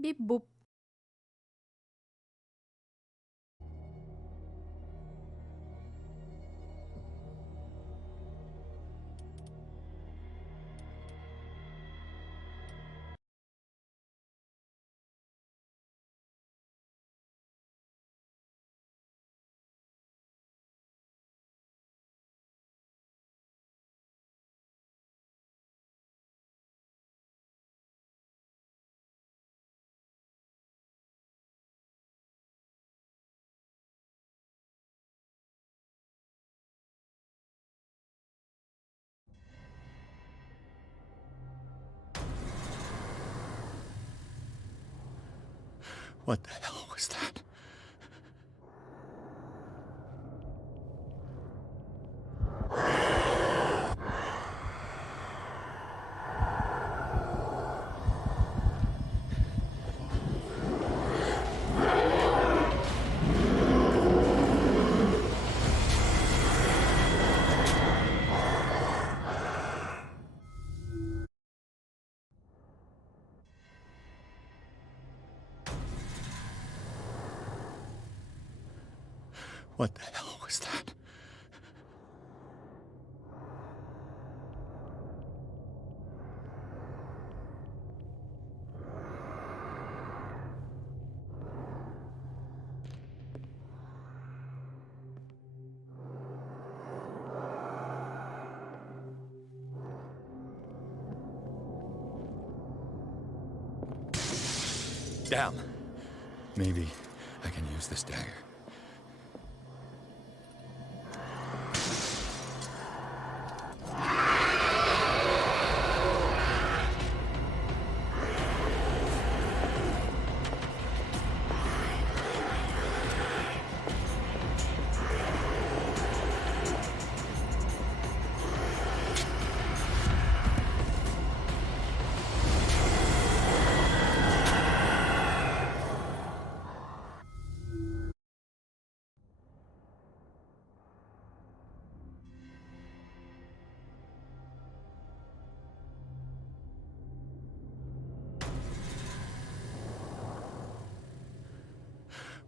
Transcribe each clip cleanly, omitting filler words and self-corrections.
Beep boop. What the hell was that? What the hell was that? Down. Maybe I can use this dagger.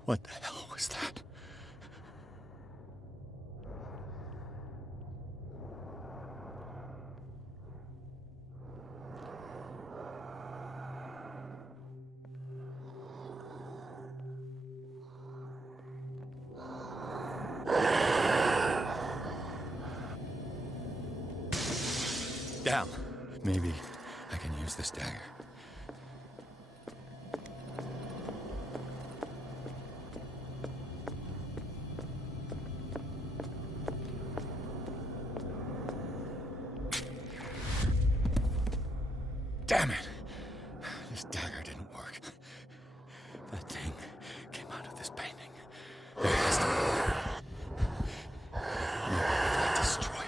What the hell was that? Down. Maybe I can use this dagger. Damn it! This dagger didn't work. That thing came out of this painting. There has to be. Maybe if I destroy it.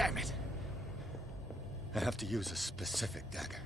Damn it! I have to use a specific dagger.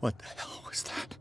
What the hell was that?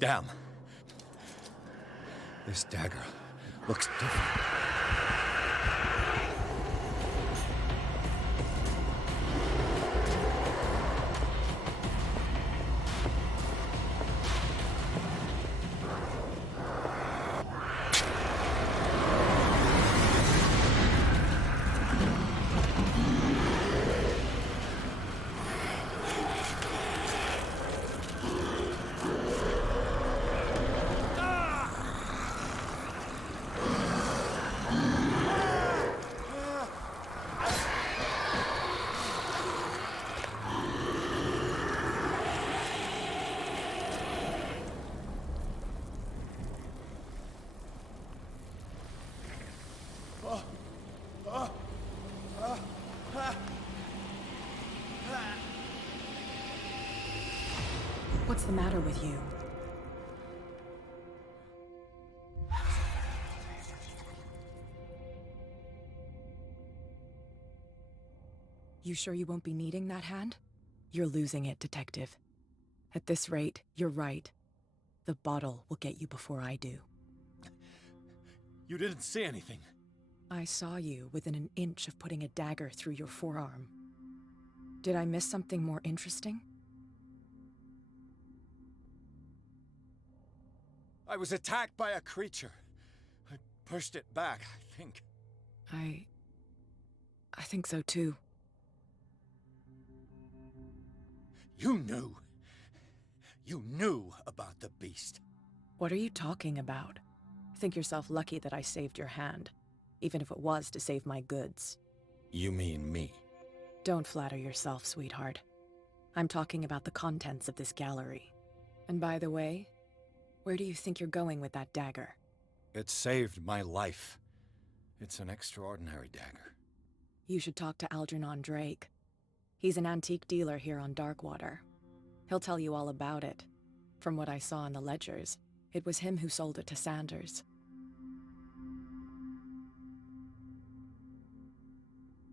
Damn. This dagger looks different. What's the matter with you? You sure you won't be needing that hand? You're losing it, Detective. At this rate, you're right. The bottle will get you before I do. You didn't see anything. I saw you within an inch of putting a dagger through your forearm. Did I miss something more interesting? I was attacked by a creature. I pushed it back, I think. I think so too. You knew. You knew about the beast. What are you talking about? Think yourself lucky that I saved your hand, even if it was to save my goods. You mean me? Don't flatter yourself, sweetheart. I'm talking about the contents of this gallery. And by the way, where do you think you're going with that dagger? It saved my life. It's an extraordinary dagger. You should talk to Algernon Drake. He's an antique dealer here on Darkwater. He'll tell you all about it. From what I saw in the ledgers, it was him who sold it to Sanders.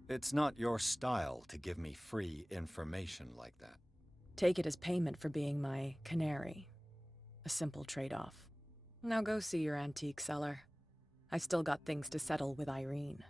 It's not your style to give me free information like that. Take it as payment for being my canary. A simple trade-off. Now go see your antique seller. I still got things to settle with Irene.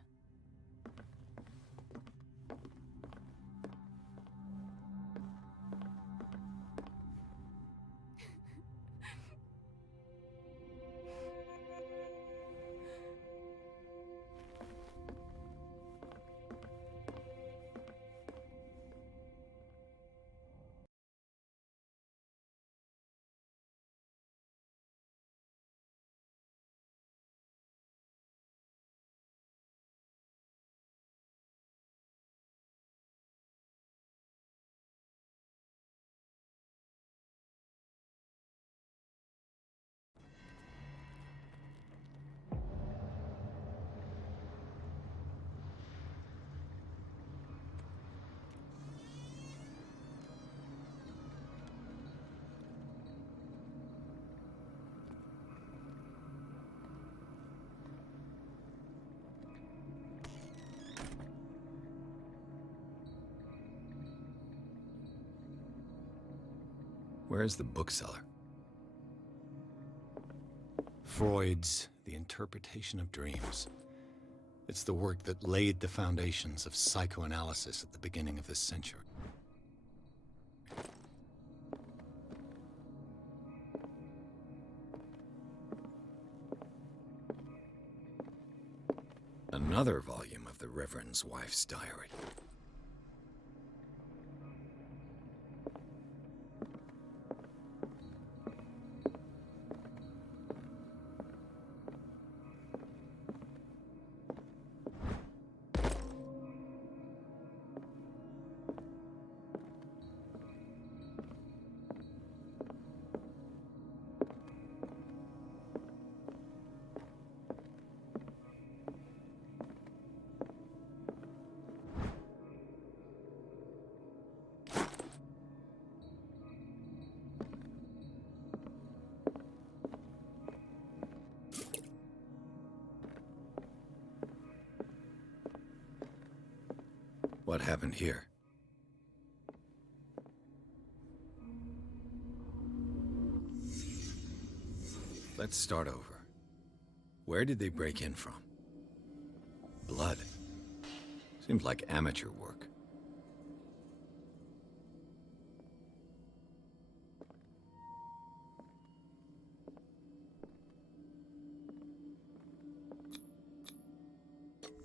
Where's the bookseller? Freud's The Interpretation of Dreams. It's the work that laid the foundations of psychoanalysis at the beginning of this century. Another volume of the Reverend's wife's diary. What happened here? Let's start over. Where did they break in from? Blood. Seems like amateur work.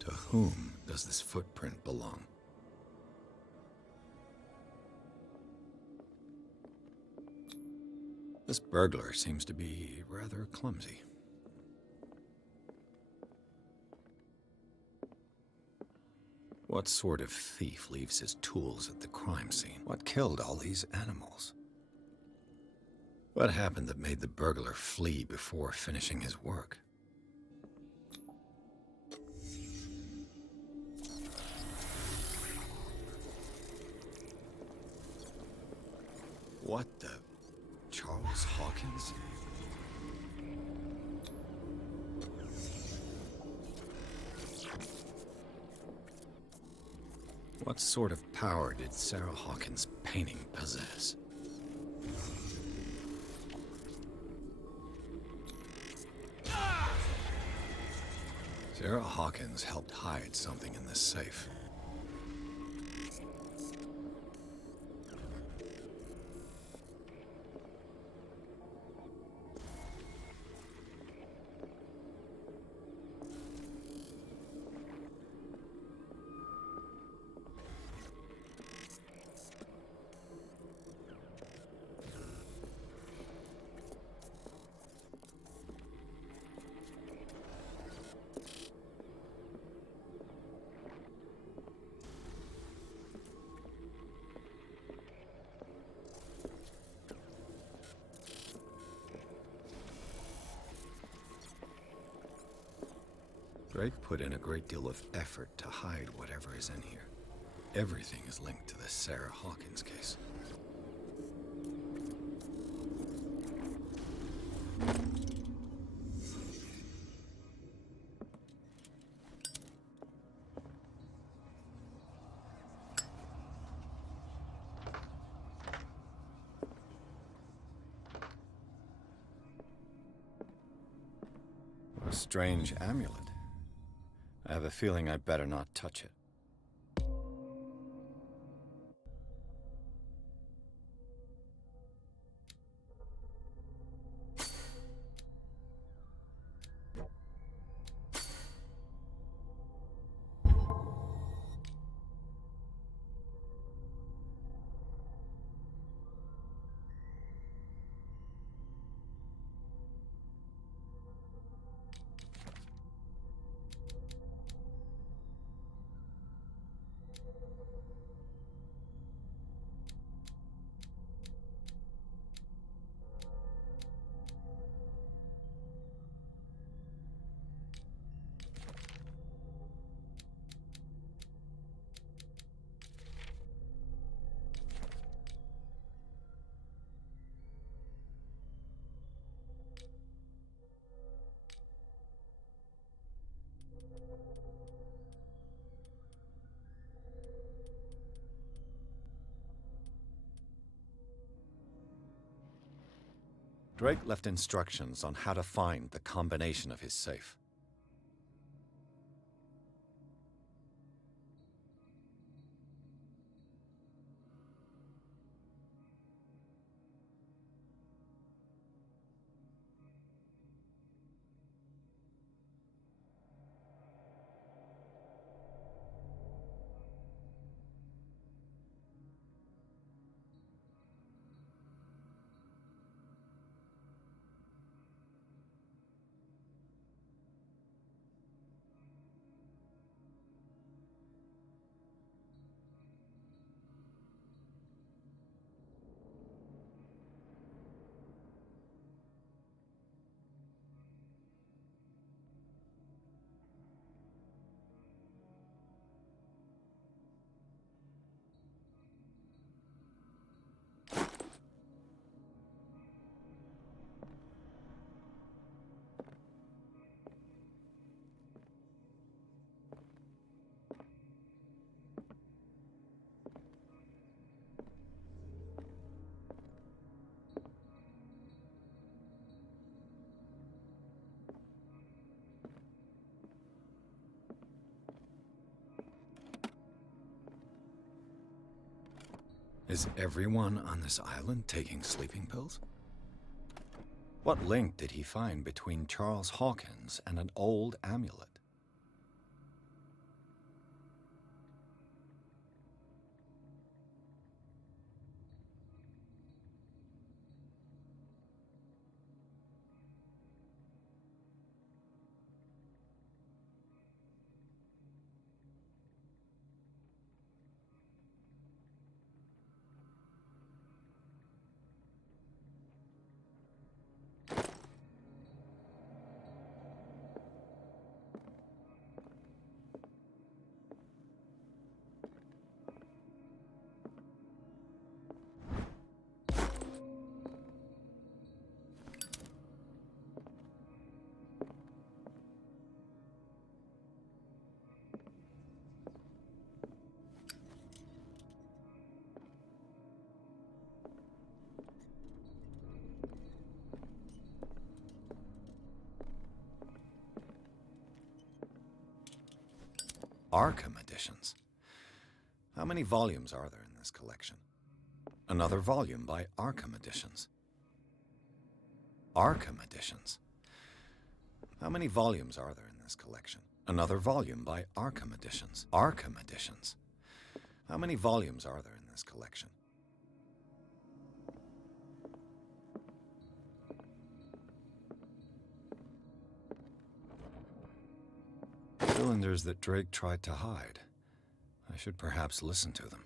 To whom does this footprint belong? This burglar seems to be rather clumsy. What sort of thief leaves his tools at the crime scene? What killed all these animals? What happened that made the burglar flee before finishing his work? What the... Charles Hawkins? What sort of power did Sarah Hawkins' painting possess? Sarah Hawkins helped hide something in this safe. Drake put in a great deal of effort to hide whatever is in here. Everything is linked to the Sarah Hawkins case. What a strange amulet. I have a feeling I better not touch it. Drake left instructions on how to find the combination of his safe. Is everyone on this island taking sleeping pills? What link did he find between Charles Hawkins and an old amulet? Arkham editions. How many volumes are there in this collection? Another volume by Arkham Editions. Arkham Editions. How many volumes are there in this collection? Another volume by Arkham Editions. Arkham Editions. How many volumes are there in this collection? Cylinders that Drake tried to hide. I should perhaps listen to them.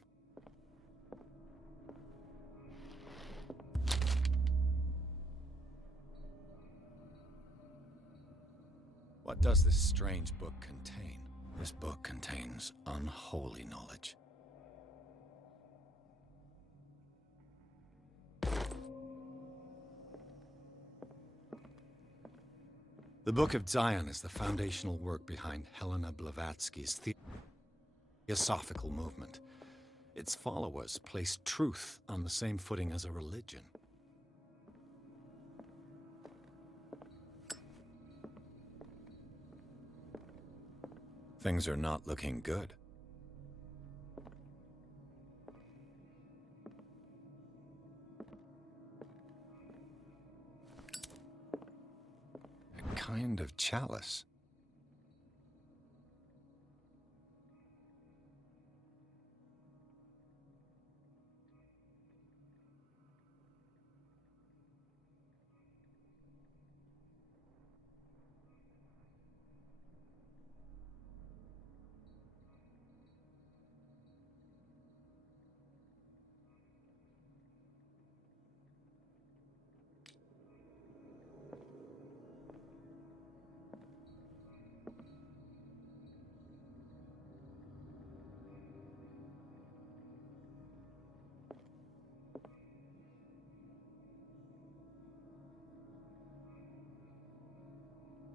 What does this strange book contain? This book contains unholy knowledge. The Book of Zion is the foundational work behind Helena Blavatsky's theosophical movement. Its followers place truth on the same footing as a religion. Things are not looking good. A kind of chalice.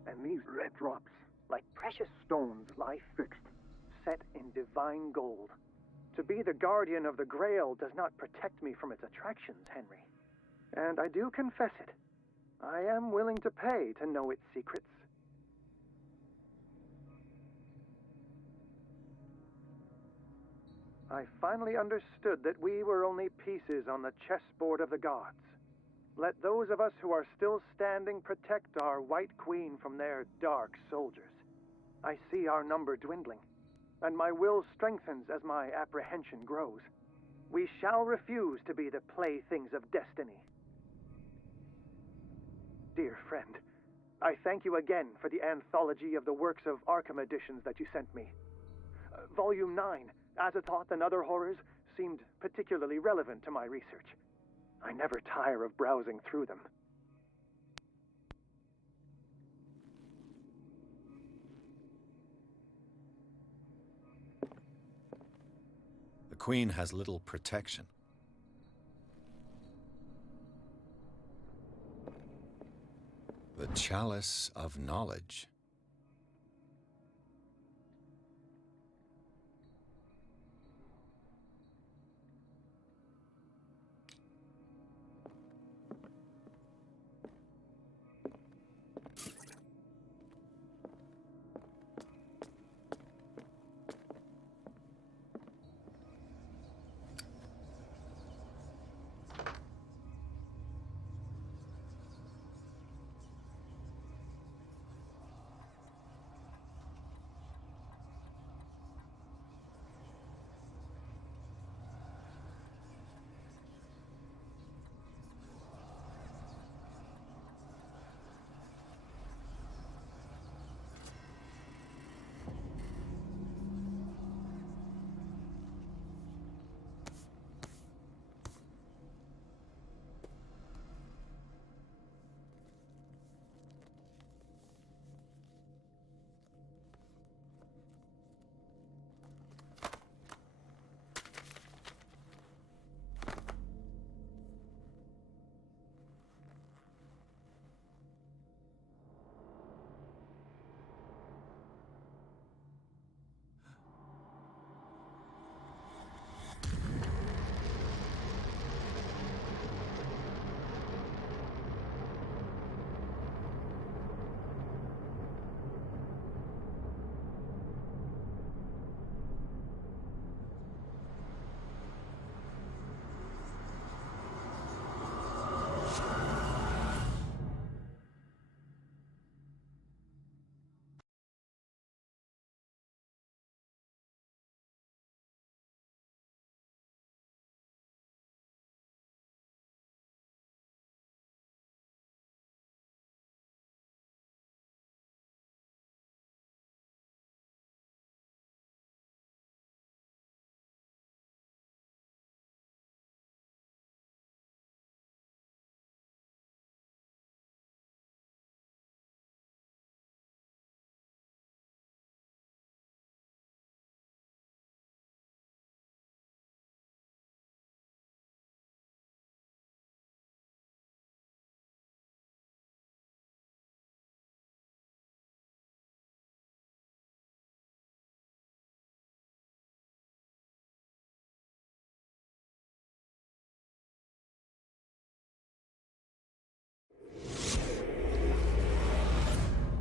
And these red drops, like precious stones, lie fixed, set in divine gold. To be the guardian of the Grail does not protect me from its attractions, Henry. And I do confess it, I am willing to pay to know its secrets. I finally understood that we were only pieces on the chessboard of the gods. Let those of us who are still standing protect our White Queen from their dark soldiers. I see our number dwindling, and my will strengthens as my apprehension grows. We shall refuse to be the playthings of destiny. Dear friend, I thank you again for the anthology of the works of Arkham editions that you sent me. Volume 9, Azathoth and Other Horrors, seemed particularly relevant to my research. I never tire of browsing through them. The Queen has little protection. The Chalice of Knowledge.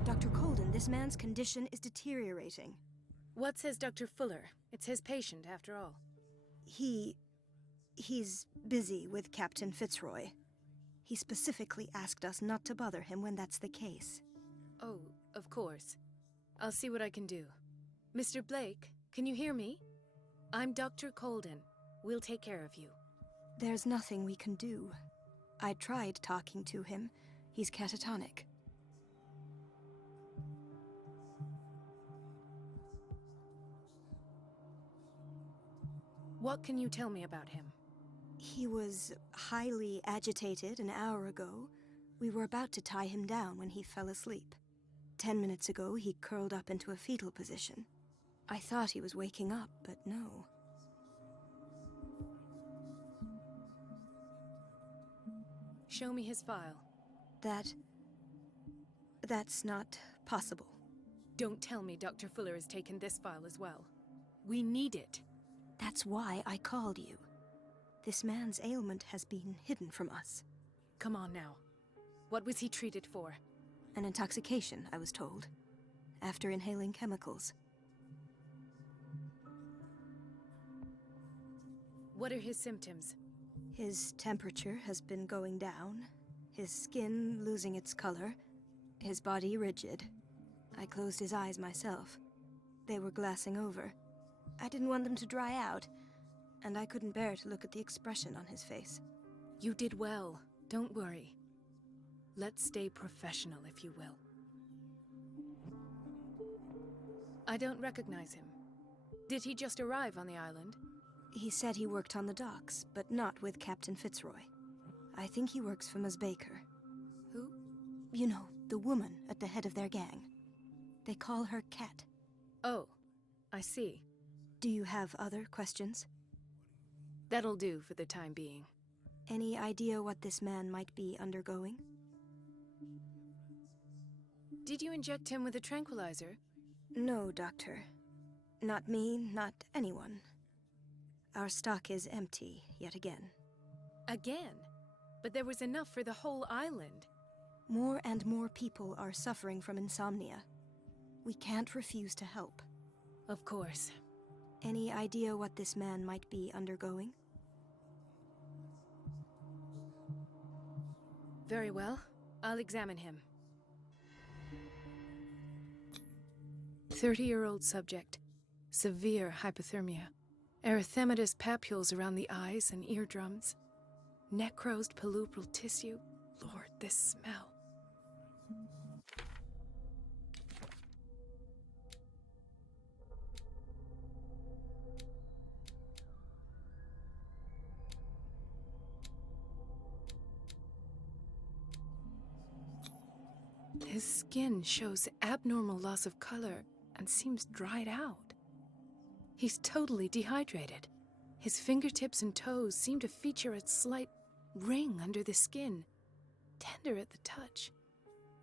Dr. Colden, this man's condition is deteriorating. What says Dr. Fuller? It's his patient, after all. He's busy with Captain Fitzroy. He specifically asked us not to bother him when that's the case. Oh, of course. I'll see what I can do. Mr. Blake, can you hear me? I'm Dr. Colden. We'll take care of you. There's nothing we can do. I tried talking to him. He's catatonic. What can you tell me about him? He was highly agitated an hour ago. We were about to tie him down when he fell asleep. 10 minutes ago, he curled up into a fetal position. I thought he was waking up, but no. Show me his file. That's not possible. Don't tell me Dr. Fuller has taken this file as well. We need it. That's why I called you. This man's ailment has been hidden from us. Come on now. What was he treated for? An intoxication, I was told, after inhaling chemicals. What are his symptoms? His temperature has been going down, his skin losing its color, his body rigid. I closed his eyes myself. They were glassing over. I didn't want them to dry out, and I couldn't bear to look at the expression on his face. You did well. Don't worry. Let's stay professional, if you will. I don't recognize him. Did he just arrive on the island? He said he worked on the docks, but not with Captain Fitzroy. I think he works for Ms. Baker. Who? You know, the woman at the head of their gang. They call her Cat. Oh, I see. Do you have other questions? That'll do for the time being. Any idea what this man might be undergoing? Did you inject him with a tranquilizer? No, Doctor. Not me, not anyone. Our stock is empty, yet again. Again? But there was enough for the whole island. More and more people are suffering from insomnia. We can't refuse to help. Of course. Any idea what this man might be undergoing? Very well. I'll examine him. 30-year-old subject. Severe hypothermia. Erythematous papules around the eyes and eardrums. Necrosed palpebral tissue. Lord, this smell. His skin shows abnormal loss of color and seems dried out. He's totally dehydrated. His fingertips and toes seem to feature a slight ring under the skin, tender at the touch,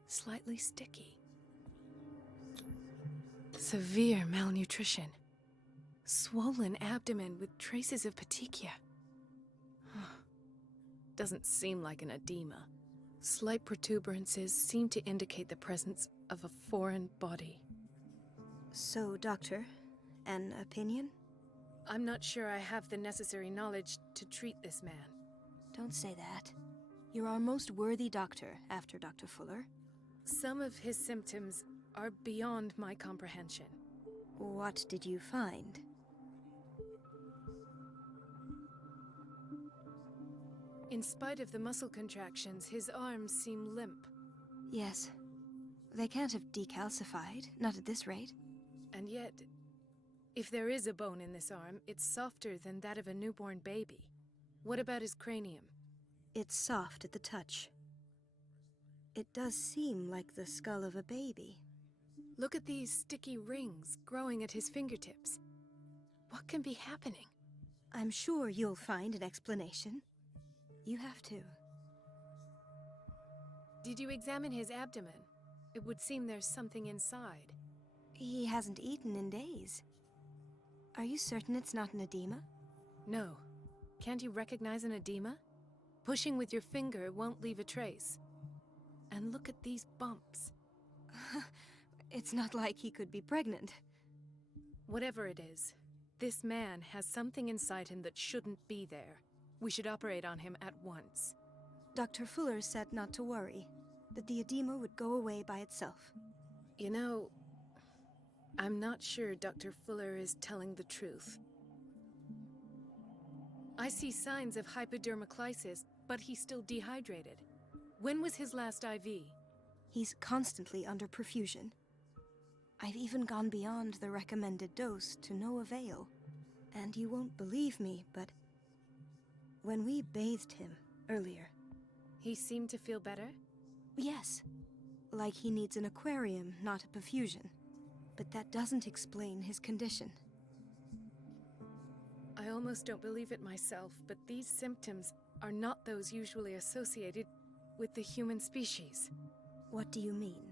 slightly sticky. Severe malnutrition. Swollen abdomen with traces of petechia. Doesn't seem like an edema. Slight protuberances seem to indicate the presence of a foreign body. So, Doctor, an opinion? I'm not sure I have the necessary knowledge to treat this man. Don't say that. You're our most worthy doctor after Dr. Fuller. Some of his symptoms are beyond my comprehension. What did you find? In spite of the muscle contractions, his arms seem limp. Yes. They can't have decalcified, not at this rate. And yet, if there is a bone in this arm, it's softer than that of a newborn baby. What about his cranium? It's soft at the touch. It does seem like the skull of a baby. Look at these sticky rings growing at his fingertips. What can be happening? I'm sure you'll find an explanation. You have to. Did you examine his abdomen? It would seem there's something inside. He hasn't eaten in days. Are you certain it's not an edema? No. Can't you recognize an edema? Pushing with your finger won't leave a trace. And look at these bumps. It's not like he could be pregnant. Whatever it is, this man has something inside him that shouldn't be there. We should operate on him at once. Dr. Fuller said not to worry, that the edema would go away by itself. You know, I'm not sure Dr. Fuller is telling the truth. I see signs of hypodermoclysis, but he's still dehydrated. When was his last IV? He's constantly under perfusion. I've even gone beyond the recommended dose to no avail. And you won't believe me, but when we bathed him earlier... He seemed to feel better? Yes. Like he needs an aquarium, not a perfusion. But that doesn't explain his condition. I almost don't believe it myself, but these symptoms are not those usually associated with the human species. What do you mean?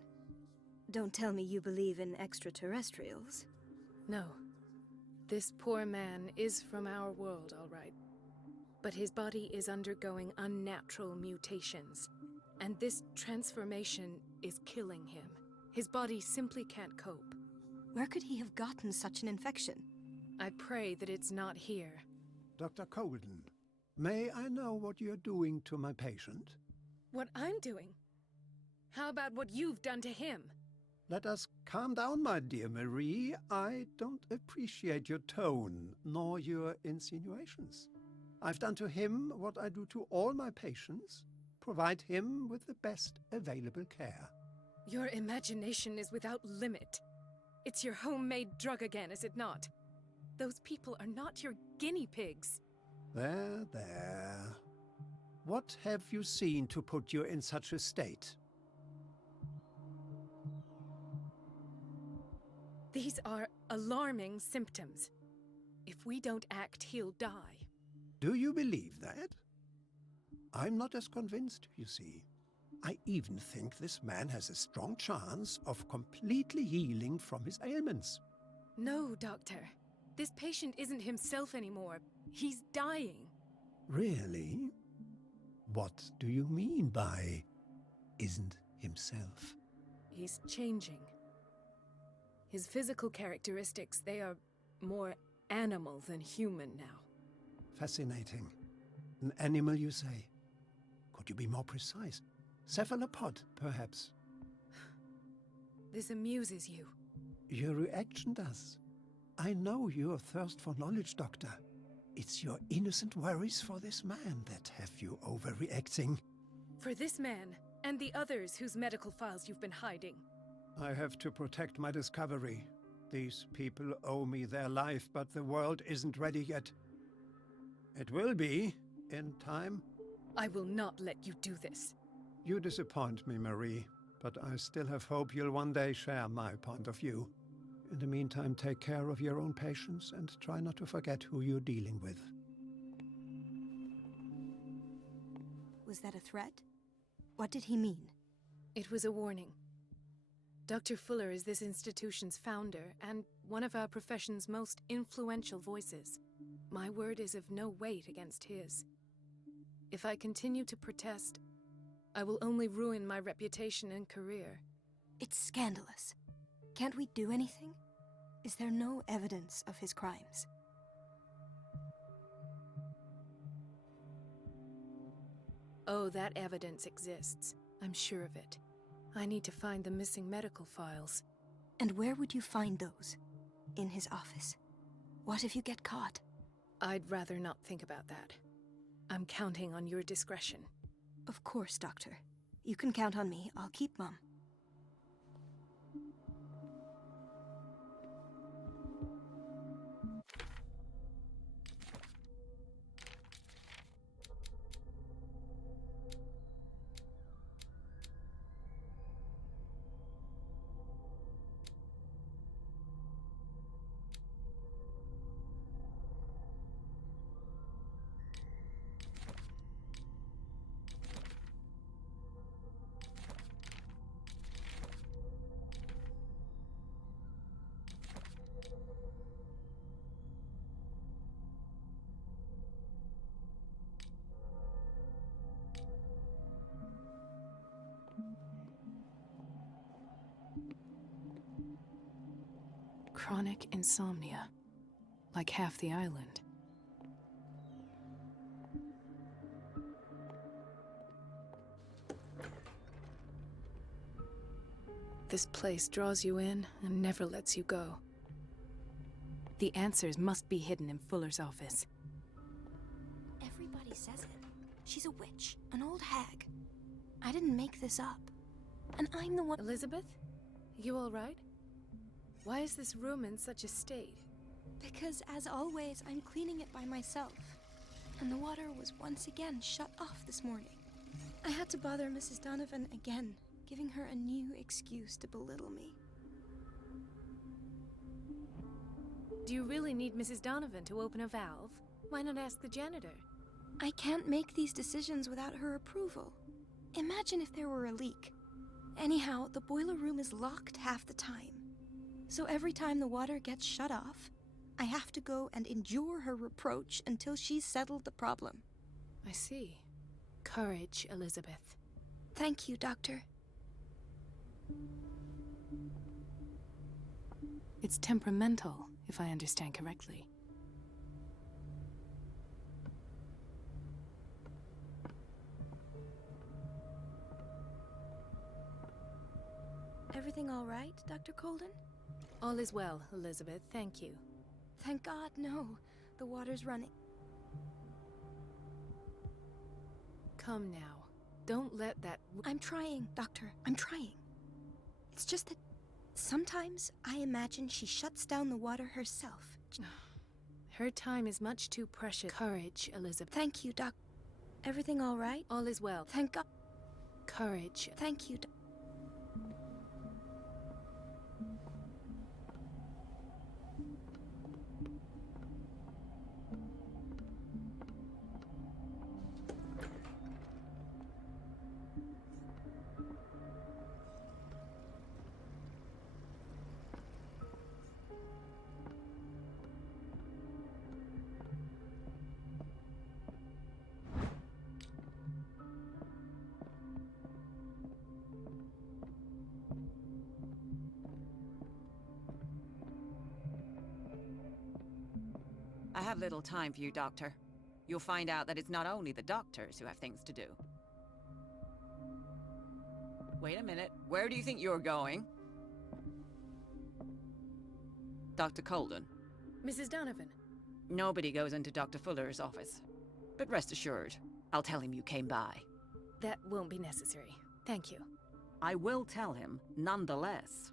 Don't tell me you believe in extraterrestrials. No. This poor man is from our world, all right. But his body is undergoing unnatural mutations. And this transformation is killing him. His body simply can't cope. Where could he have gotten such an infection? I pray that it's not here. Dr. Colden, may I know what you're doing to my patient? What I'm doing? How about what you've done to him? Let us calm down, my dear Marie. I don't appreciate your tone, nor your insinuations. I've done to him what I do to all my patients. Provide him with the best available care. Your imagination is without limit. It's your homemade drug again, is it not? Those people are not your guinea pigs. There, there. What have you seen to put you in such a state? These are alarming symptoms. If we don't act, he'll die. Do you believe that? I'm not as convinced, you see. I even think this man has a strong chance of completely healing from his ailments. No, Doctor. This patient isn't himself anymore. He's dying. Really? What do you mean by isn't himself? He's changing. His physical characteristics, they are more animal than human now. Fascinating. An animal, you say? Could you be more precise? Cephalopod, perhaps? This amuses you. Your reaction does. I know your thirst for knowledge, Doctor. It's your innocent worries for this man that have you overreacting. For this man, and the others whose medical files you've been hiding. I have to protect my discovery. These people owe me their life, but the world isn't ready yet. It will be, in time. I will not let you do this. You disappoint me, Marie, but I still have hope you'll one day share my point of view. In the meantime, take care of your own patients and try not to forget who you're dealing with. Was that a threat? What did he mean? It was a warning. Dr. Fuller is this institution's founder and one of our profession's most influential voices. My word is of no weight against his. If I continue to protest, I will only ruin my reputation and career. It's scandalous. Can't we do anything? Is there no evidence of his crimes? Oh, that evidence exists. I'm sure of it. I need to find the missing medical files. And where would you find those? In his office? What if you get caught? I'd rather not think about that. I'm counting on your discretion. Of course, Doctor. You can count on me. I'll keep mum. Chronic insomnia. Like half the island. This place draws you in and never lets you go. The answers must be hidden in Fuller's office. Everybody says it. She's a witch, an old hag. I didn't make this up. And I'm the one— Elizabeth? You all right? Why is this room in such a state? Because, as always, I'm cleaning it by myself. And the water was once again shut off this morning. I had to bother Mrs. Donovan again, giving her a new excuse to belittle me. Do you really need Mrs. Donovan to open a valve? Why not ask the janitor? I can't make these decisions without her approval. Imagine if there were a leak. Anyhow, the boiler room is locked half the time. So every time the water gets shut off, I have to go and endure her reproach until she's settled the problem. I see. Courage, Elizabeth. Thank you, Doctor. It's temperamental, if I understand correctly. Everything all right, Dr. Colden? All is well, Elizabeth, thank you. Thank God, no. The water's running. Come now. Don't let that... I'm trying, Doctor. I'm trying. It's just that sometimes I imagine she shuts down the water herself. Her time is much too precious. Courage, Elizabeth. Thank you, Doc. Everything all right? All is well. Thank God. Courage. Thank you, Doc. I have little time for you, Doctor. You'll find out that it's not only the doctors who have things to do. Wait a minute. Where do you think you're going? Dr. Colden. Mrs. Donovan. Nobody goes into Dr. Fuller's office. But rest assured, I'll tell him you came by. That won't be necessary. Thank you. I will tell him, nonetheless.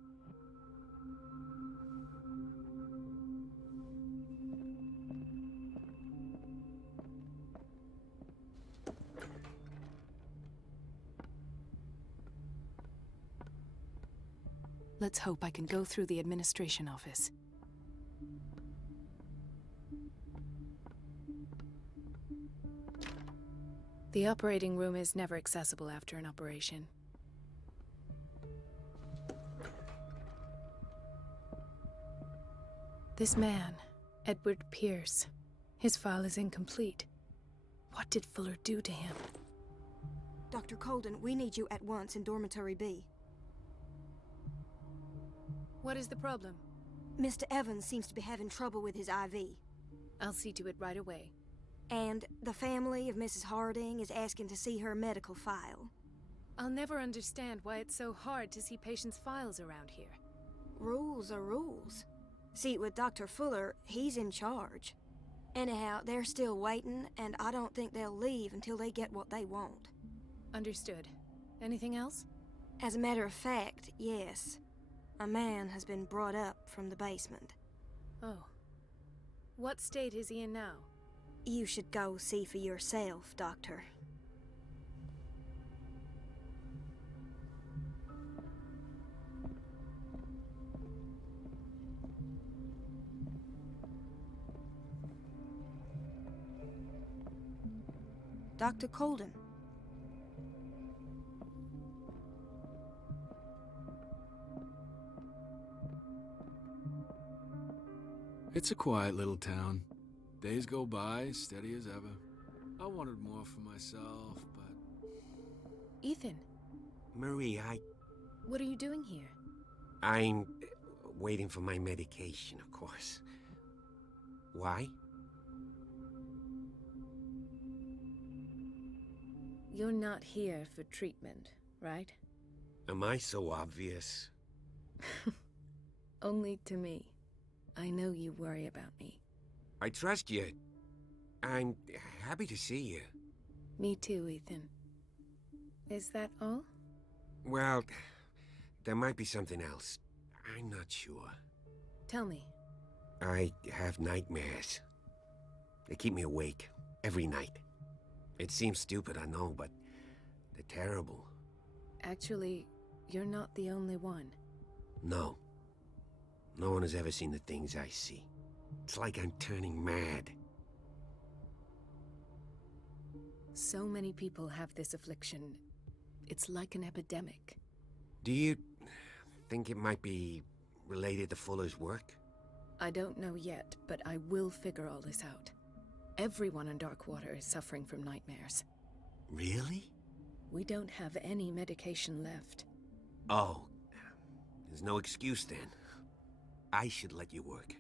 Let's hope I can go through the administration office. The operating room is never accessible after an operation. This man, Edward Pierce, his file is incomplete. What did Fuller do to him? Dr. Colden, we need you at once in Dormitory B. What is the problem? Mr. Evans seems to be having trouble with his IV. I'll see to it right away. And the family of Mrs. Harding is asking to see her medical file. I'll never understand why it's so hard to see patients' files around here. Rules are rules. See, with Dr. Fuller, he's in charge. Anyhow, they're still waiting, and I don't think they'll leave until they get what they want. Understood. Anything else? As a matter of fact, yes. A man has been brought up from the basement. Oh. What state is he in now? You should go see for yourself, Doctor. Dr. Colden. It's a quiet little town. Days go by, steady as ever. I wanted more for myself, but... Ethan, Marie, what are you doing here? I'm waiting for my medication, of course. Why? You're not here for treatment, right? Am I so obvious? Only to me. I know you worry about me. I trust you. I'm happy to see you. Me too, Ethan. Is that all? Well, there might be something else. I'm not sure. Tell me. I have nightmares. They keep me awake every night. It seems stupid, I know, but they're terrible. Actually, you're not the only one. No. No one has ever seen the things I see. It's like I'm turning mad. So many people have this affliction. It's like an epidemic. Do you think it might be related to Fuller's work? I don't know yet, but I will figure all this out. Everyone in Darkwater is suffering from nightmares. Really? We don't have any medication left. Oh, there's no excuse then. I should let you work.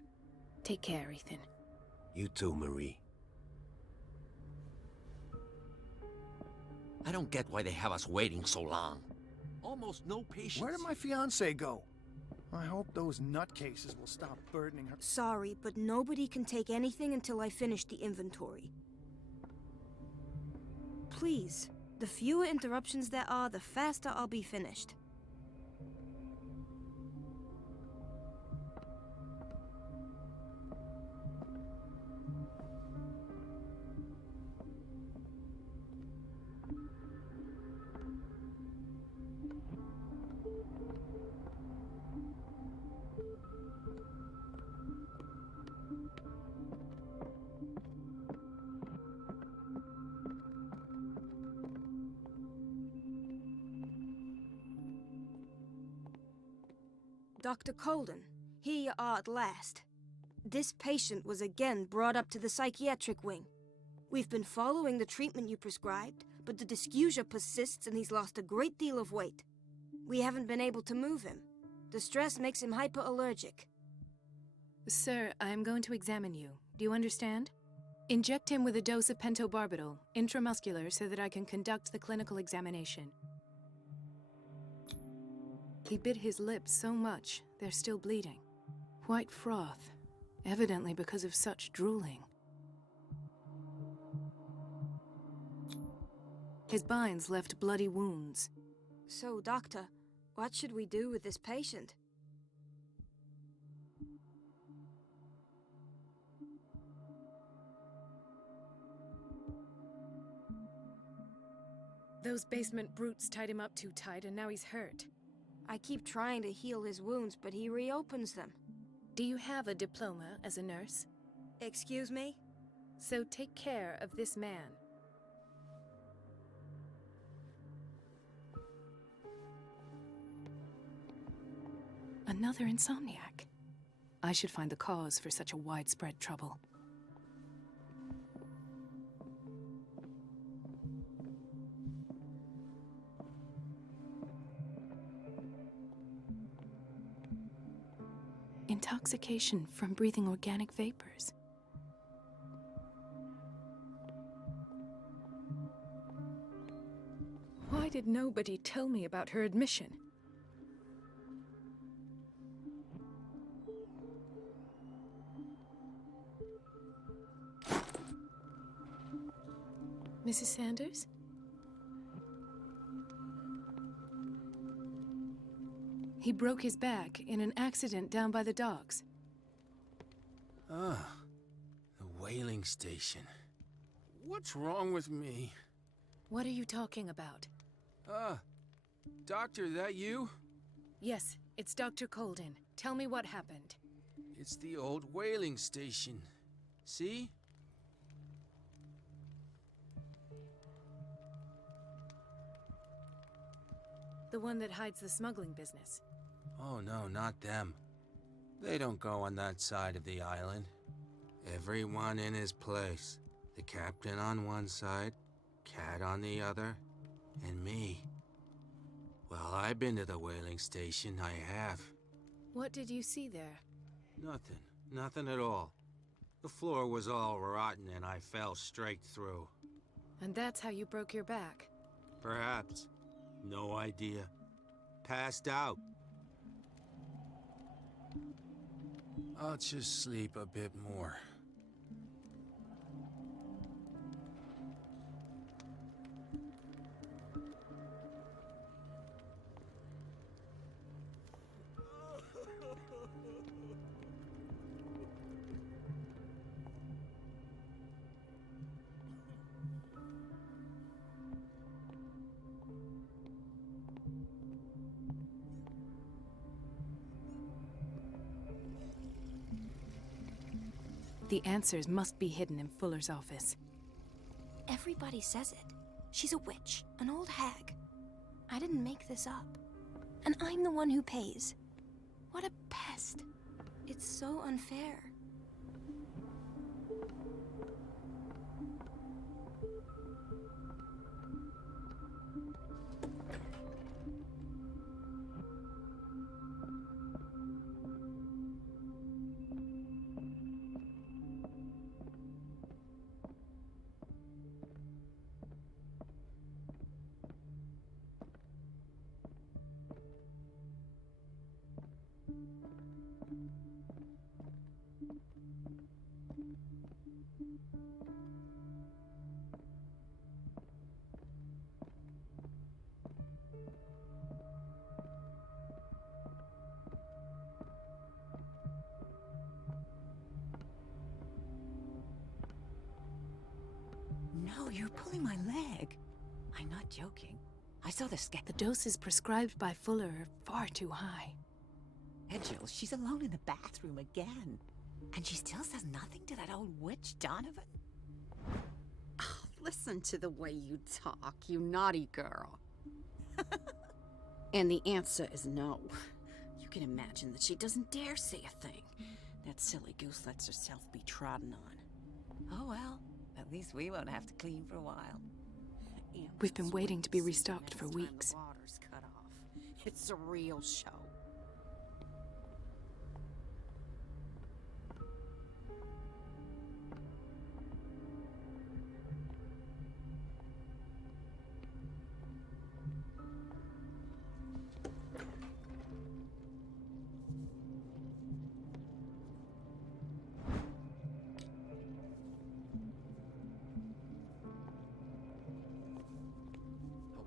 Take care, Ethan. You too, Marie. I don't get why they have us waiting so long. Almost no patience. Where did my fiancée go? I hope those nutcases will stop burdening her. Sorry, but nobody can take anything until I finish the inventory. Please, the fewer interruptions there are, the faster I'll be finished. Dr. Colden, here you are at last. This patient was again brought up to the psychiatric wing. We've been following the treatment you prescribed, but the dysgeusia persists and he's lost a great deal of weight. We haven't been able to move him. The stress makes him hyperallergic. Sir, I'm going to examine you. Do you understand? Inject him with a dose of pentobarbital, intramuscular, so that I can conduct the clinical examination. He bit his lips so much, they're still bleeding. White froth, evidently because of such drooling. His binds left bloody wounds. So, Doctor, what should we do with this patient? Those basement brutes tied him up too tight and now he's hurt. I keep trying to heal his wounds, but he reopens them. Do you have a diploma as a nurse? Excuse me? So take care of this man. Another insomniac. I should find the cause for such a widespread trouble. Intoxication from breathing organic vapors. Why did nobody tell me about her admission? Mrs. Sanders? He broke his back in an accident down by the docks. Ah, the whaling station. What's wrong with me? What are you talking about? Doctor, that you? Yes, it's Dr. Colden. Tell me what happened. It's the old whaling station. See? The one that hides the smuggling business. Oh no, not them. They don't go on that side of the island. Everyone in his place. The captain on one side, Cat on the other, and me. Well, I've been to the whaling station, I have. What did you see there? Nothing. Nothing at all. The floor was all rotten and I fell straight through. And that's how you broke your back. Perhaps. No idea. Passed out. I'll just sleep a bit more. The answers must be hidden in Fuller's office. Everybody says it. She's a witch, an old hag. I didn't make this up. And I'm the one who pays. What a pest. It's so unfair. no, you're pulling my leg. I'm not joking. I saw the The doses prescribed by Fuller are far too high. schedule. She's alone in the bathroom again. And she still says nothing to that old witch Donovan? Oh, listen to the way you talk, you naughty girl. And the answer is no. You can imagine that she doesn't dare say a thing. That silly goose lets herself be trodden on. Oh well, at least we won't have to clean for a while. We've been waiting to be restocked for weeks. The water's cut off. It's a real show.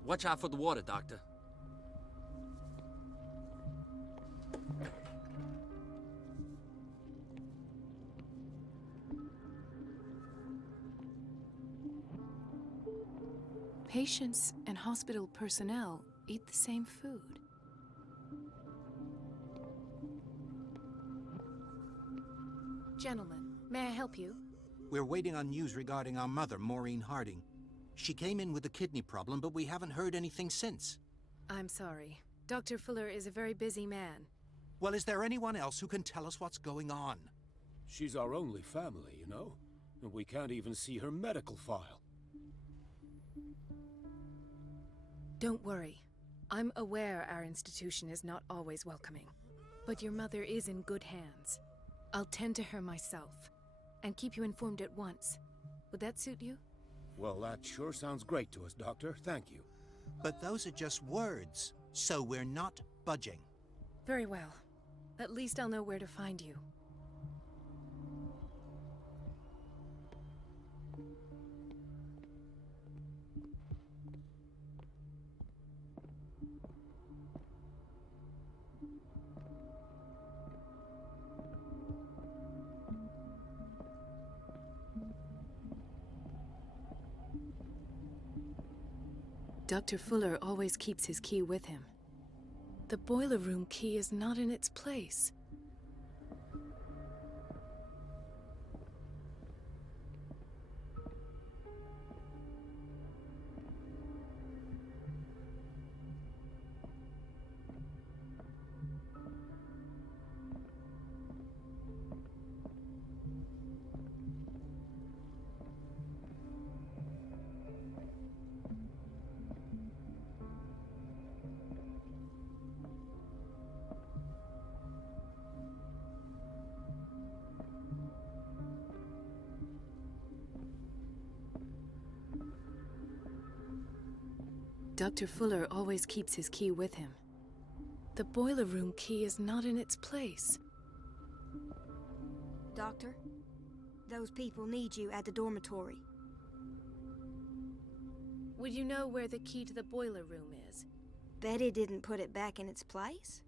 Watch out for the water, Doctor. Patients and hospital personnel eat the same food. Gentlemen, may I help you? We're waiting on news regarding our mother, Maureen Harding. She came in with a kidney problem, but we haven't heard anything since. I'm sorry. Dr. Fuller is a very busy man. Well, is there anyone else who can tell us what's going on? She's our only family, you know? And we can't even see her medical file. Don't worry. I'm aware our institution is not always welcoming. But your mother is in good hands. I'll tend to her myself, and keep you informed at once. Would that suit you? Well, that sure sounds great to us, Doctor. Thank you. But those are just words, so we're not budging. Very well. At least I'll know where to find you. Dr. Fuller always keeps his key with him. The boiler room key is not in its place. Dr. Fuller always keeps his key with him. The boiler room key is not in its place. Doctor, those people need you at the dormitory. Would you know where the key to the boiler room is? Betty didn't put it back in its place.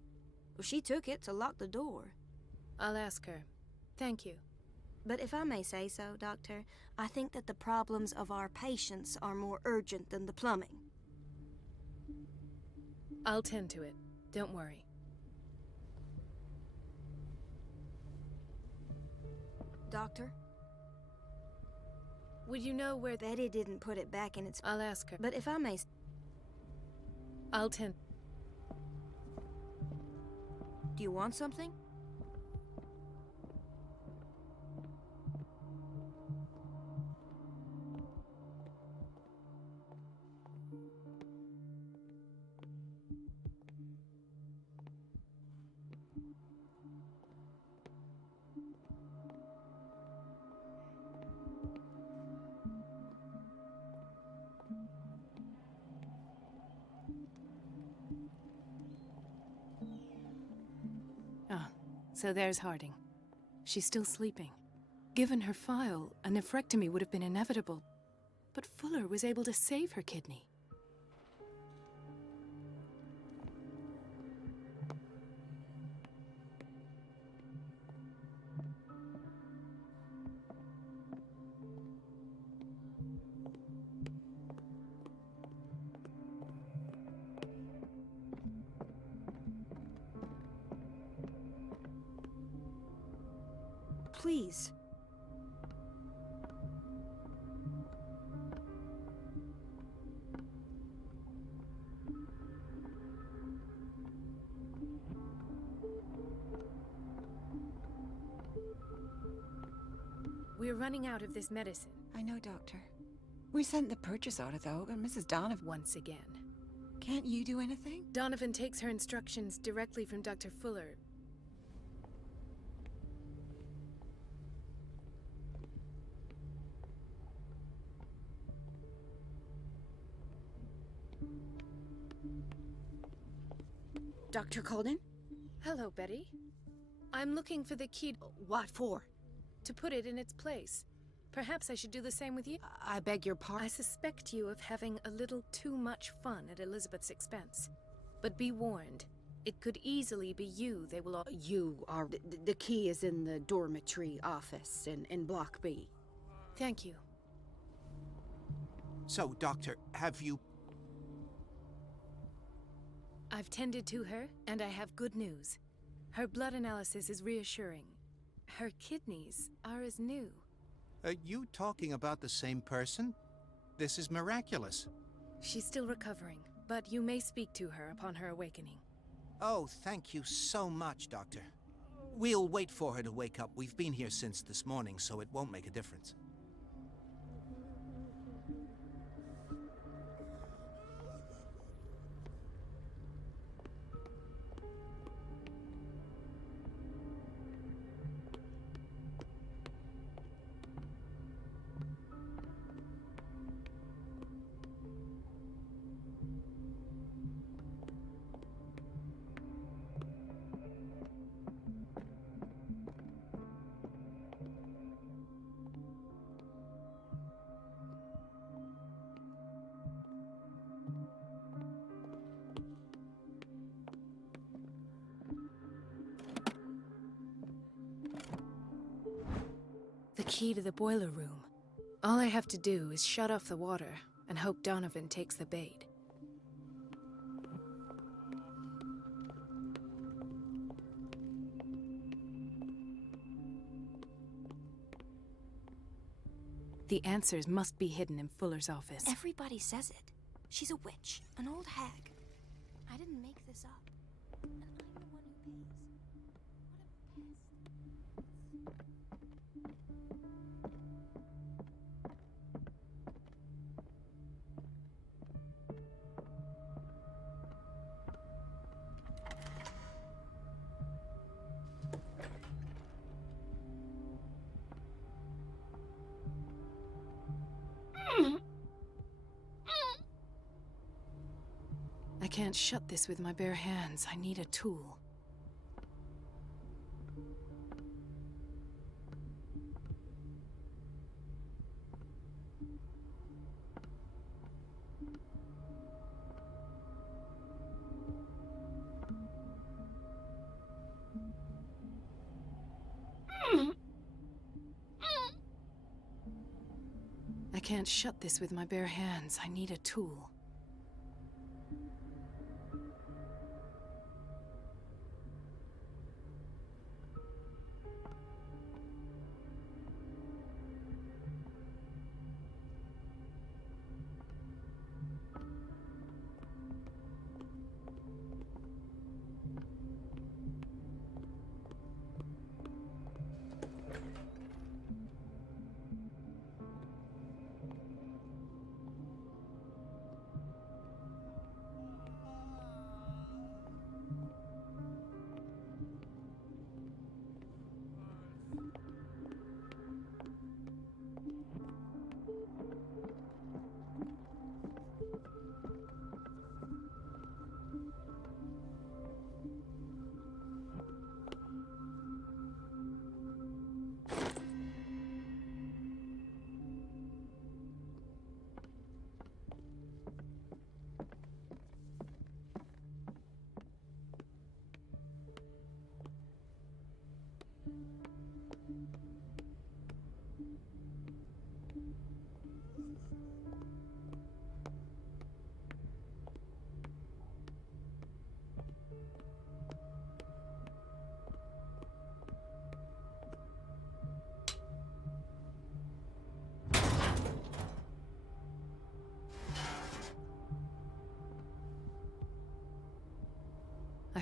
Well, she took it to lock the door. I'll ask her. Thank you. But if I may say so, Doctor, I think that the problems of our patients are more urgent than the plumbing. I'll tend to it. Don't worry. Doctor? Would you know where Betty didn't put it back in its... I'll ask her. But if I may... I'll tend... Do you want something? So there's Harding. She's still sleeping. Given her file, a nephrectomy would have been inevitable. But Fuller was able to save her kidney. please. We're running out of this medicine. I know, Doctor. We sent the purchase order, though, and Mrs. Donovan... Once again. Can't you do anything? Donovan takes her instructions directly from Dr. Fuller. Dr. Colden? Hello, Betty. I'm looking for the key. What for? To put it in its place. Perhaps I should do the same with you. I beg your pardon? I suspect you of having a little too much fun at Elizabeth's expense. But be warned, it could easily be you they will all... You are... The key is in the dormitory office in Block B. Thank you. So, Doctor, have you... I've tended to her, and I have good news. Her blood analysis is reassuring. Her kidneys are as new. Are you talking about the same person? This is miraculous. She's still recovering, but you may speak to her upon her awakening. Oh, thank you so much, Doctor. We'll wait for her to wake up. We've been here since this morning, so it won't make a difference. The key to the boiler room. All I have to do is shut off the water and hope Donovan takes the bait. The answers must be hidden in Fuller's office. Everybody says it. She's a witch, an old hag. I didn't make this up. And I'm the one who pays. What a pest. I can't shut this with my bare hands. I need a tool. I can't shut this with my bare hands. I need a tool.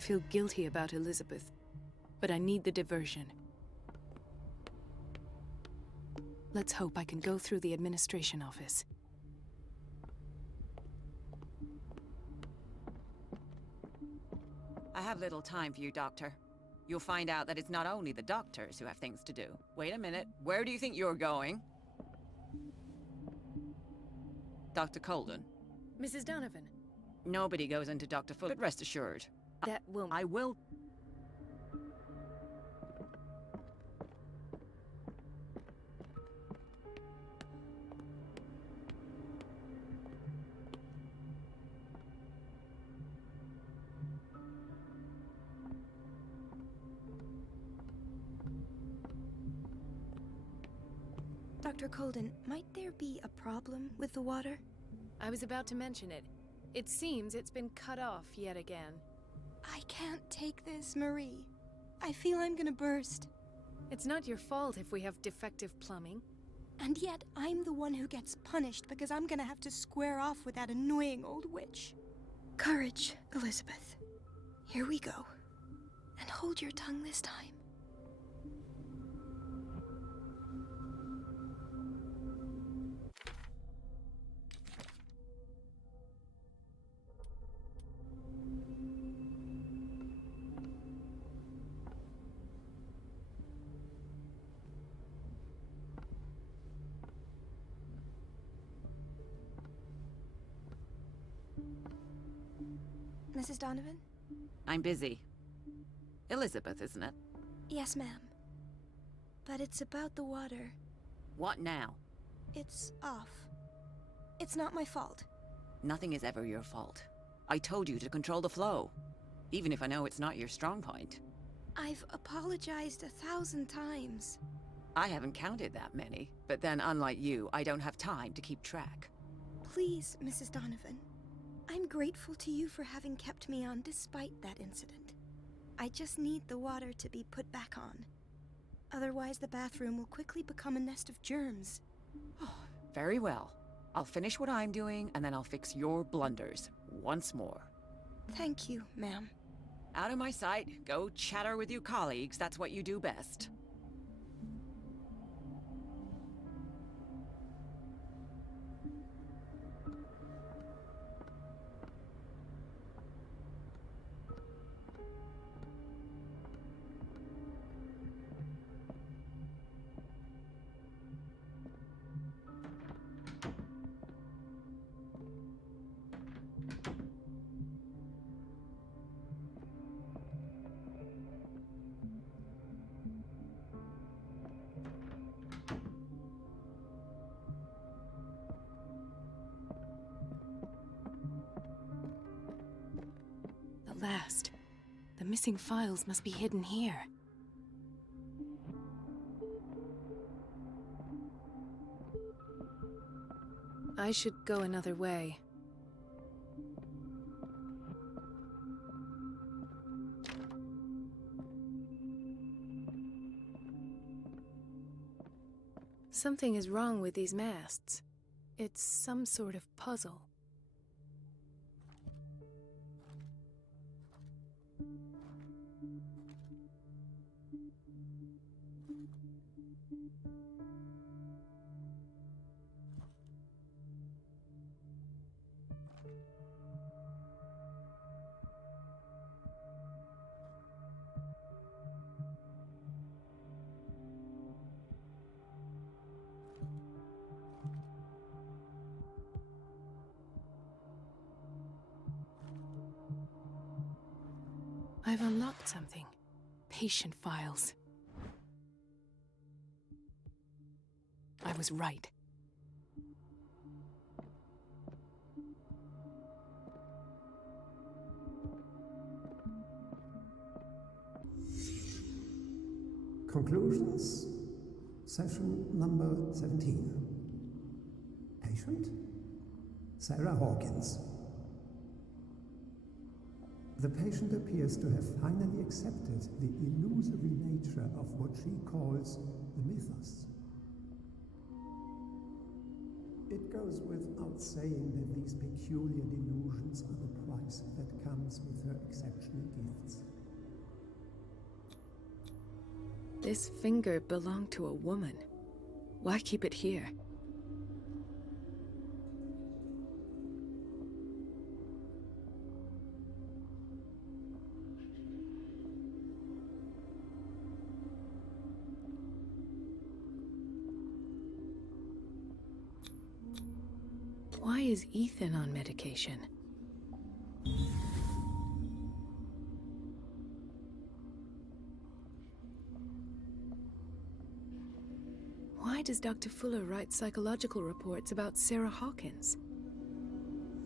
feel guilty about Elizabeth, but I need the diversion. Let's hope I can go through the administration office. I have little time for you, Doctor. You'll find out that it's not only the doctors who have things to do. Wait a minute. Where do you think you're going? Dr. Colden. Mrs. Donovan. Nobody goes into Dr. Fuller, but rest assured. That won't... I will... Dr. Colden, might there be a problem with the water? I was about to mention it. It seems it's been cut off yet again. I can't take this, Marie. I feel I'm gonna burst. It's not your fault if we have defective plumbing. And yet, I'm the one who gets punished because I'm gonna have to square off with that annoying old witch. Courage, Elizabeth. Here we go. And hold your tongue this time. Mrs. Donovan? I'm busy. Elizabeth, isn't it? Yes, ma'am. But it's about the water. What now? It's off. It's not my fault. Nothing is ever your fault. I told you to control the flow. Even if I know it's not your strong point. I've apologized 1,000 times. I haven't counted that many, but then unlike you, I don't have time to keep track. Please, Mrs. Donovan. I'm grateful to you for having kept me on despite that incident. I just need the water to be put back on. Otherwise, the bathroom will quickly become a nest of germs. Very well. I'll finish what I'm doing, and then I'll fix your blunders once more. Thank you, ma'am. Out of my sight. Go chatter with your colleagues. That's what you do best. Last. The missing files must be hidden here. I should go another way. Something is wrong with these masts. It's some sort of puzzle. I've unlocked something. Patient files. I was right. Conclusions. Session number 17. Patient? Sarah Hawkins. The patient appears to have finally accepted the illusory nature of what she calls the mythos. It goes without saying that these peculiar delusions are the price that comes with her exceptional gifts. This finger belonged to a woman. Why keep it here? Why is Ethan on medication? Why does Dr. Fuller write psychological reports about Sarah Hawkins?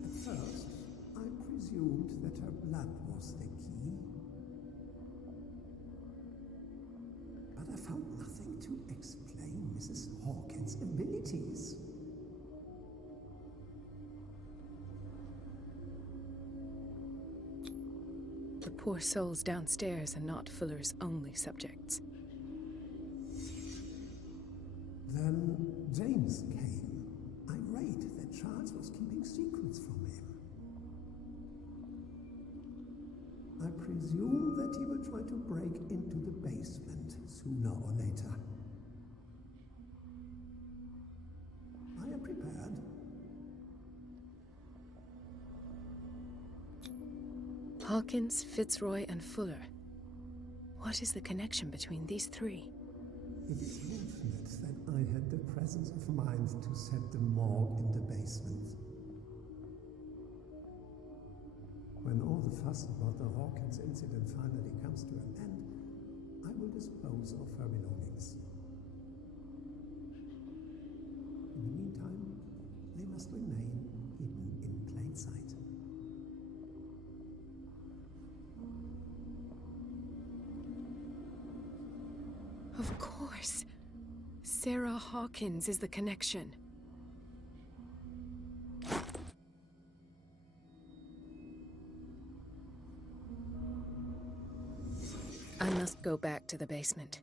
At first, I presumed that her blood was the key. But I found nothing to explain Mrs. Hawkins' abilities. The poor souls downstairs are not Fuller's only subjects. Then James came, irate that Charles was keeping secrets from him. I presume that he will try to break into the basement sooner or later. I am prepared. Hawkins, Fitzroy, and Fuller. What is the connection between these three? It is fortunate that I had the presence of mind to set the morgue in the basement. When all the fuss about the Hawkins incident finally comes to an end, I will dispose of her belongings. In the meantime, they must remain hidden in plain sight. Of course. Sarah Hawkins is the connection. I must go back to the basement.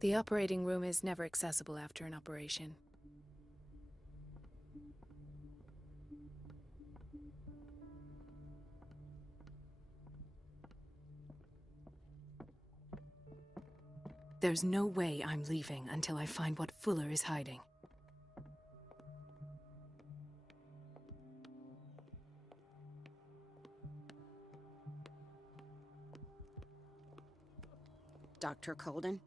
The operating room is never accessible after an operation. There's no way I'm leaving until I find what Fuller is hiding. Dr. Colden?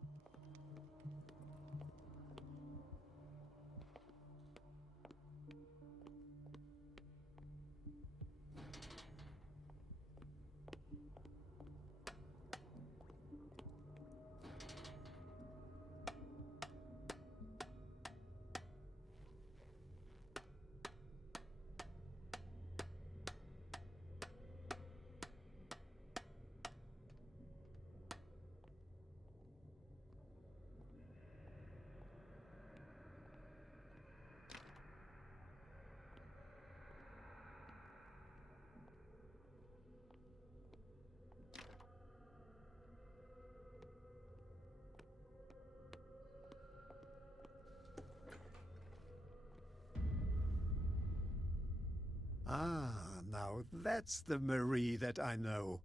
So that's the Marie that I know.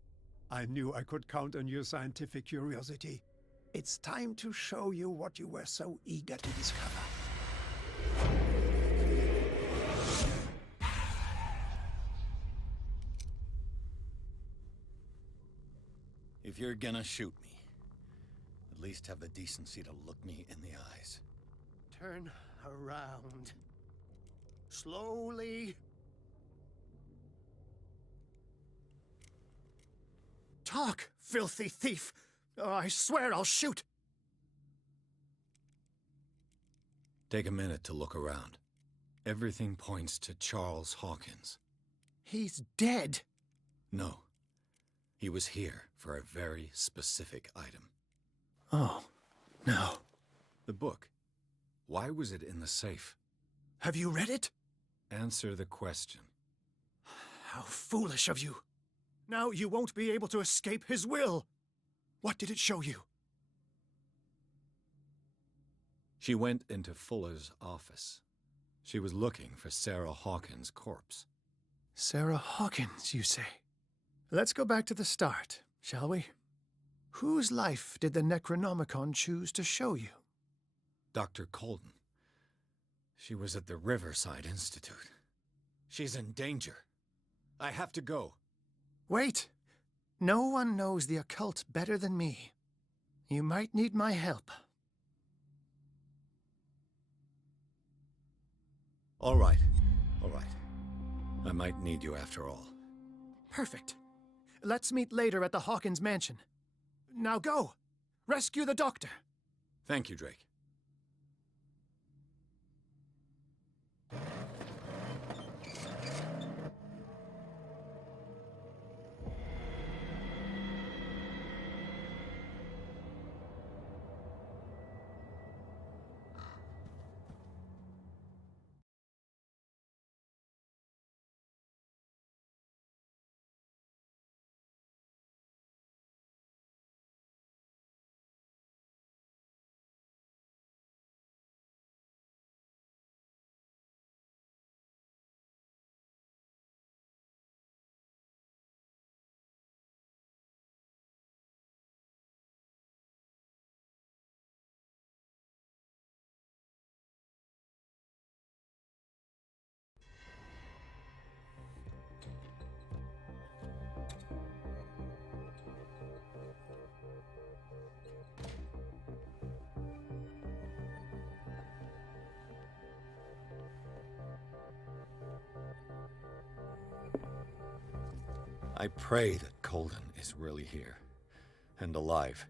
I knew I could count on your scientific curiosity. It's time to show you what you were so eager to discover. If you're gonna shoot me, at least have the decency to look me in the eyes. Turn around. Slowly. Talk, filthy thief! Oh, I swear I'll shoot! Take a minute to look around. Everything points to Charles Hawkins. He's dead! No. He was here for a very specific item. Oh, no. The book. Why was it in the safe? Have you read it? Answer the question. How foolish of you. Now you won't be able to escape his will. What did it show you? She went into Fuller's office. She was looking for Sarah Hawkins' corpse. Sarah Hawkins, you say? Let's go back to the start, shall we? Whose life did the Necronomicon choose to show you? Dr. Colden. She was at the Riverside Institute. She's in danger. I have to go. Wait! No one knows the occult better than me. You might need my help. All right. All right. I might need you after all. Perfect. Let's meet later at the Hawkins mansion. Now go! Rescue the doctor! Thank you, Drake. I pray that Colden is really here, and alive.